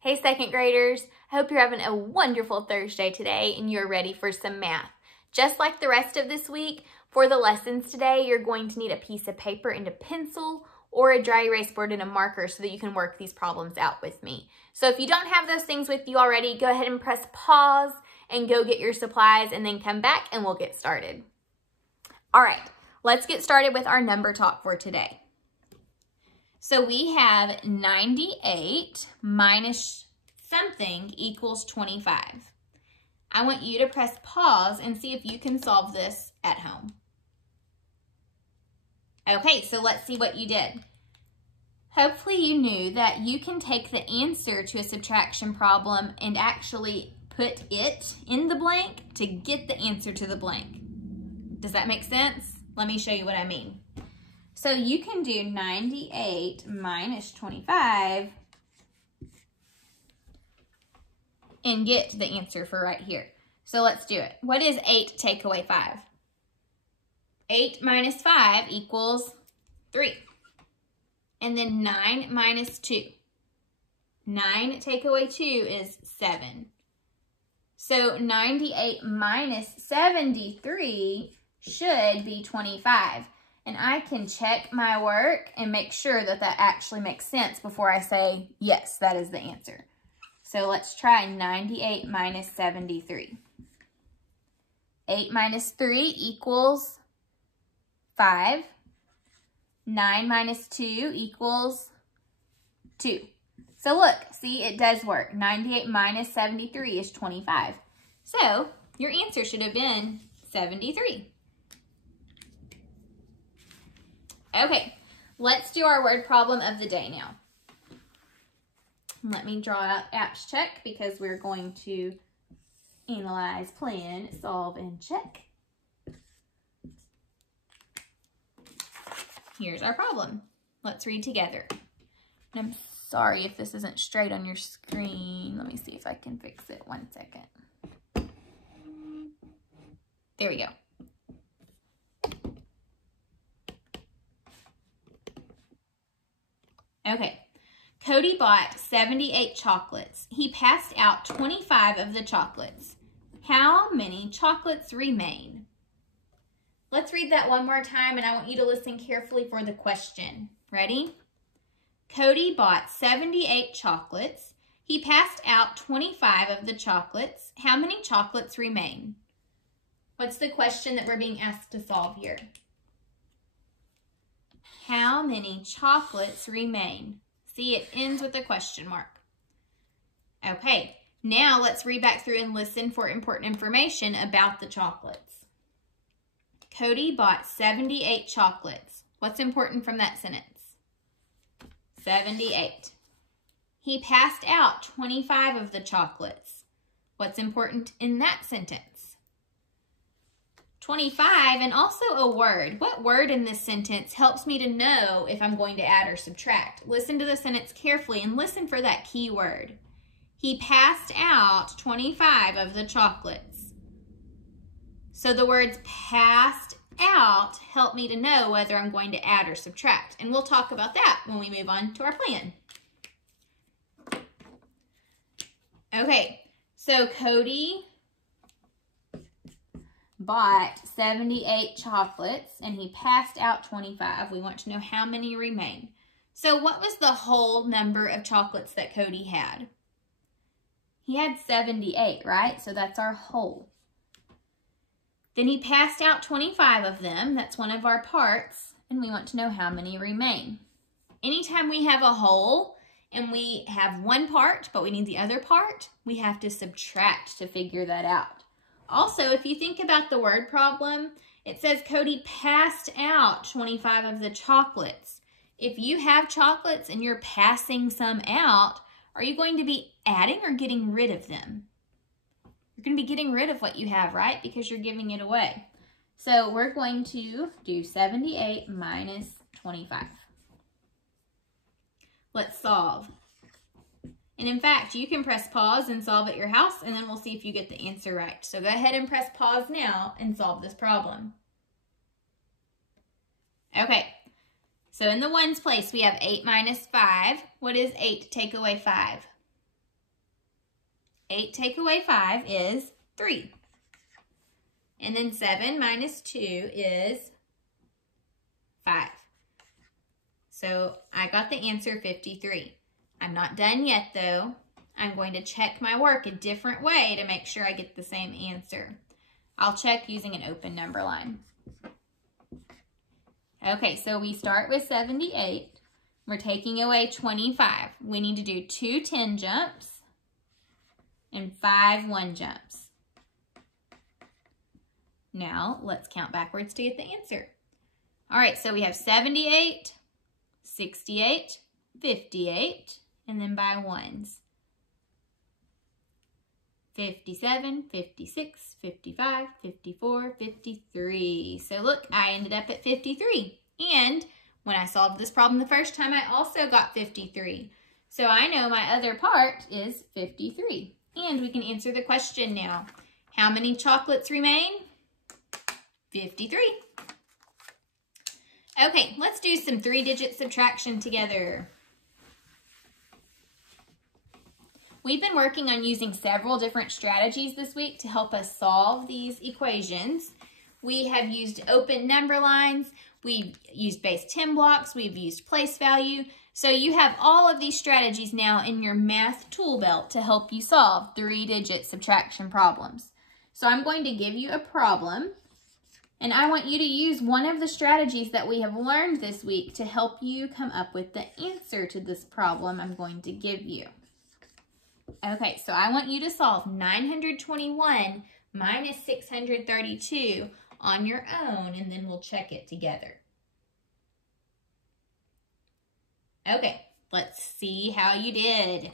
Hey second graders, I hope you're having a wonderful Thursday today and you're ready for some math. Just like the rest of this week, for the lessons today, you're going to need a piece of paper and a pencil or a dry erase board and a marker so that you can work these problems out with me. So if you don't have those things with you already, go ahead and press pause and go get your supplies and then come back and we'll get started. All right, let's get started with our number talk for today. So we have 98 minus something equals 25. I want you to press pause and see if you can solve this at home. Okay, so let's see what you did. Hopefully you knew that you can take the answer to a subtraction problem and actually put it in the blank to get the answer to the blank. Does that make sense? Let me show you what I mean. So you can do 98 minus 25 and get the answer for right here. So let's do it. What is 8 take away 5? 8 minus 5 equals 3. And then 9 minus 2. 9 take away 2 is 7. So 98 minus 73 should be 25. And I can check my work and make sure that that actually makes sense before I say, yes, that is the answer. So let's try 98 minus 73. 8 minus 3 equals 5. 9 minus 2 equals 2. So look, see, it does work. 98 minus 73 is 25. So your answer should have been 73. Okay, let's do our word problem of the day now. Let me draw out apps check because we're going to analyze, plan, solve, and check. Here's our problem. Let's read together. And I'm sorry if this isn't straight on your screen. Let me see if I can fix it. 1 second. There we go. Okay, Cody bought 78 chocolates. He passed out 25 of the chocolates. How many chocolates remain? Let's read that one more time and I want you to listen carefully for the question. Ready? Cody bought 78 chocolates. He passed out 25 of the chocolates. How many chocolates remain? What's the question that we're being asked to solve here? How many chocolates remain? See, it ends with a question mark. Okay, now let's read back through and listen for important information about the chocolates. Cody bought 78 chocolates. What's important from that sentence? 78. He passed out 25 of the chocolates. What's important in that sentence? 25, and also a word. What word in this sentence helps me to know if I'm going to add or subtract? Listen to the sentence carefully and listen for that key word. He passed out 25 of the chocolates. So the words passed out help me to know whether I'm going to add or subtract. And we'll talk about that when we move on to our plan. Okay, so Cody bought 78 chocolates and he passed out 25. We want to know how many remain. So what was the whole number of chocolates that Cody had? He had 78, right? So that's our whole. Then he passed out 25 of them. That's one of our parts. And we want to know how many remain. Anytime we have a whole and we have one part, but we need the other part, we have to subtract to figure that out. Also, if you think about the word problem, it says Cody passed out 25 of the chocolates. If you have chocolates and you're passing some out, are you going to be adding or getting rid of them? You're going to be getting rid of what you have, right? Because you're giving it away. So we're going to do 78 minus 25. Let's solve. And in fact, you can press pause and solve at your house, and then we'll see if you get the answer right. So go ahead and press pause now and solve this problem. Okay, so in the ones place, we have 8 minus 5. What is 8 take away 5? 8 take away 5 is 3. And then 7 minus 2 is 5. So I got the answer 53. I'm not done yet though. I'm going to check my work a different way to make sure I get the same answer. I'll check using an open number line. Okay, so we start with 78. We're taking away 25. We need to do 2 10 jumps and 5 1 jumps. Now, let's count backwards to get the answer. All right, so we have 78, 68, 58, and then by ones. 57, 56, 55, 54, 53. So look, I ended up at 53. And when I solved this problem the first time, I also got 53. So I know my other part is 53. And we can answer the question now. How many chocolates remain? 53. Okay, let's do some 3-digit subtraction together. We've been working on using several different strategies this week to help us solve these equations. We have used open number lines, we've used base 10 blocks, we've used place value. So you have all of these strategies now in your math tool belt to help you solve 3-digit subtraction problems. So I'm going to give you a problem, and I want you to use one of the strategies that we have learned this week to help you come up with the answer to this problem I'm going to give you. Okay, so I want you to solve 921 minus 632 on your own, and then we'll check it together. Okay, let's see how you did.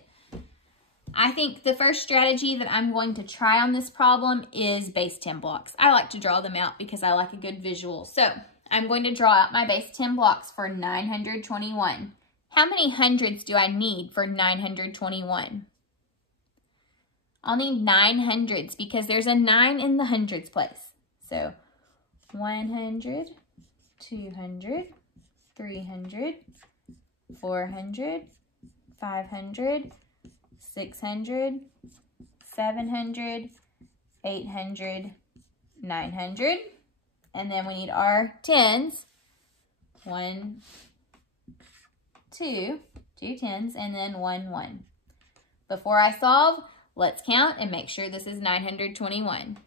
I think the first strategy that I'm going to try on this problem is base 10 blocks. I like to draw them out because I like a good visual. So I'm going to draw out my base 10 blocks for 921. How many hundreds do I need for 921? I'll need 9 hundreds because there's a 9 in the hundreds place. So 100, 200, 300, 400, 500, 600, 700, 800, 900. And then we need our tens. 1, 2, 2 tens, and then 1, 1. Before I solve, let's count and make sure this is 921.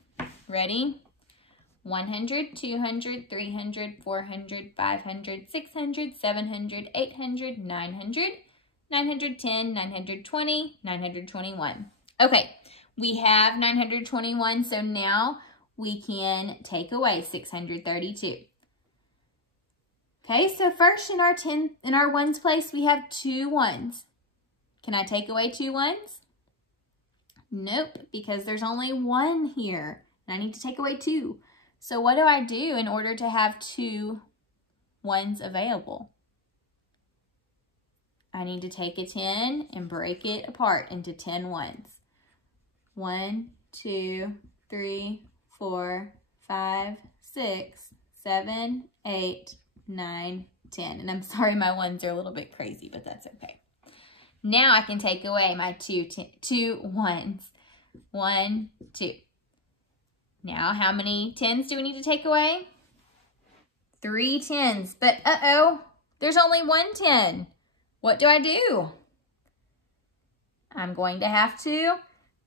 Ready? 100, 200, 300, 400, 500, 600, 700, 800, 900, 910, 920, 921. Okay, we have 921, so now we can take away 632. Okay, so first in our ones place, we have 2 ones. Can I take away 2 ones? Nope, because there's only 1 here, and I need to take away 2. So what do I do in order to have 2 ones available? I need to take a 10 and break it apart into 10 ones. 1, 2, 3, 4, 5, 6, 7, 8, 9, 10. And I'm sorry my ones are a little bit crazy, but that's okay. Now I can take away my 2 ones. 1, 2. Now how many 10s do we need to take away? 3 10s. But uh-oh, there's only 1 10. What do I do? I'm going to have to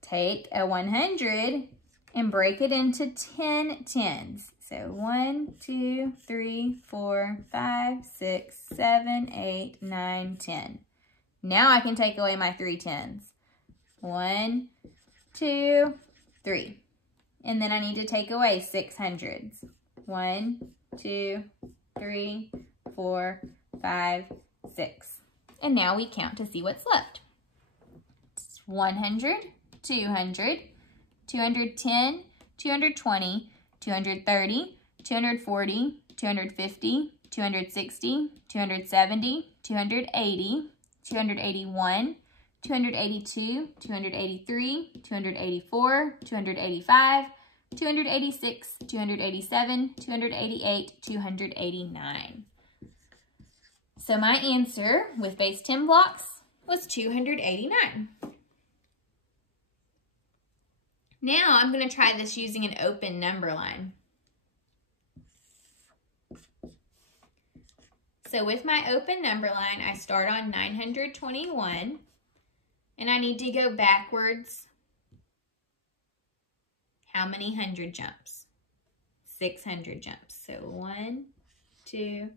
take a 100 and break it into 10 10s. So 1, 2, 3, 4, 5, 6, 7, 8, 9, 10. Now I can take away my 3 10s. 1, 2, 3. And then I need to take away 6 hundreds. 1, 2, 3, 4, 5, 6. And now we count to see what's left. It's 100, 200, 210, 220, 230, 240, 250, 260, 270, 280, 281, 282, 283, 284, 285, 286, 287, 288, 289. So my answer with base 10 blocks was 289. Now I'm going to try this using an open number line. So with my open number line, I start on 921, and I need to go backwards. How many 100 jumps? 600 jumps. So 1, 2,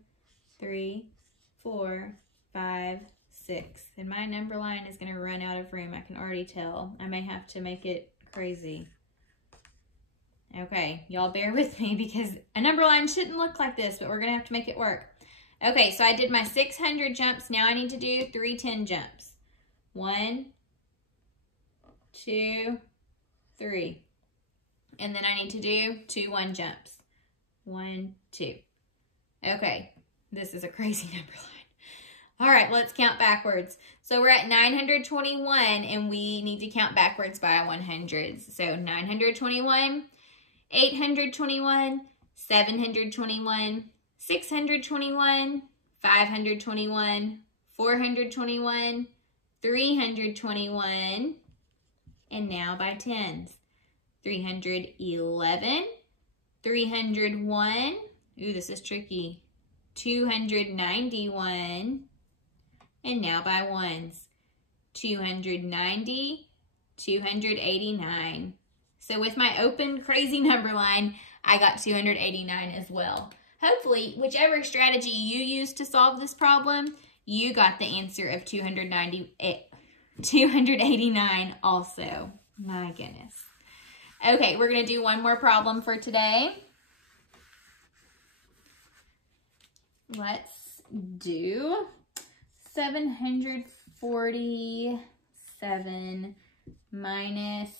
3, 4, 5, 6. And my number line is going to run out of room. I can already tell. I may have to make it crazy. Okay, y'all bear with me because a number line shouldn't look like this, but we're going to have to make it work. Okay, so I did my 600 jumps. Now I need to do 310 jumps. 1, 2, 3. And then I need to do 2 1 jumps. 1, 2. Okay, this is a crazy number line. All right, let's count backwards. So we're at 921, and we need to count backwards by 100s. So 921, 821, 721, 621, 521, 421, 321, and now by tens. 311, 301, ooh, this is tricky, 291, and now by ones, 290, 289. So with my open crazy number line, I got 289 as well. Hopefully, whichever strategy you used to solve this problem, you got the answer of 289 also. My goodness. Okay, we're going to do one more problem for today. Let's do 747 minus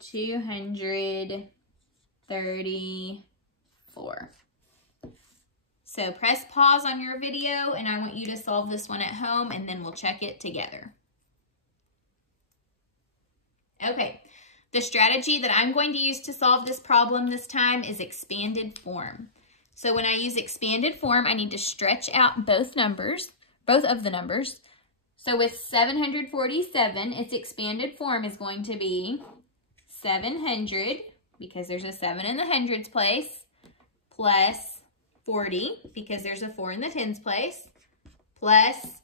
234. So press pause on your video, and I want you to solve this one at home, and then we'll check it together. Okay, the strategy that I'm going to use to solve this problem this time is expanded form. So when I use expanded form, I need to stretch out both of the numbers. So with 747, its expanded form is going to be 700, because there's a 7 in the hundreds place, plus 40, because there's a 4 in the tens place, plus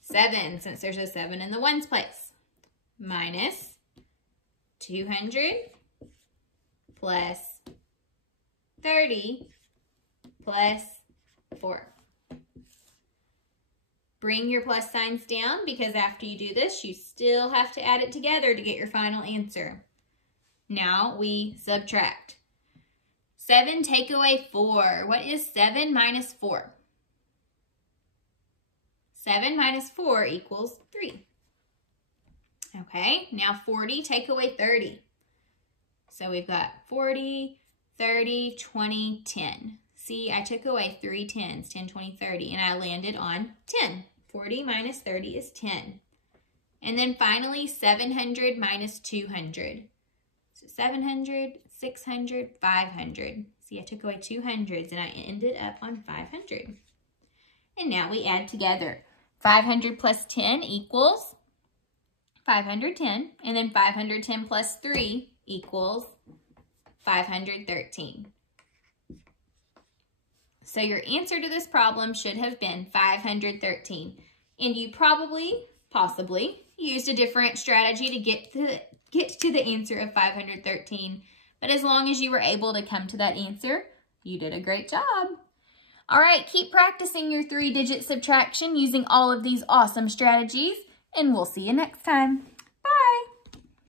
7, since there's a 7 in the ones place, minus 200, plus 30, plus 4. Bring your plus signs down, because after you do this, you still have to add it together to get your final answer. Now we subtract. 7 take away 4. What is 7 minus 4? 7 minus 4 equals 3. Okay, now 40 take away 30. So we've got 40, 30, 20, 10. See, I took away 3 tens, 10, 20, 30, and I landed on 10. 40 minus 30 is 10. And then finally, 700 minus 200. So 700, 600, 500. See, I took away 2 hundreds, and I ended up on 500. And now we add together. 500 plus 10 equals 510, and then 510 plus 3 equals 513. So your answer to this problem should have been 513. And you possibly used a different strategy to get to the answer of 513. But as long as you were able to come to that answer, you did a great job. All right, keep practicing your 3-digit subtraction using all of these awesome strategies, and we'll see you next time.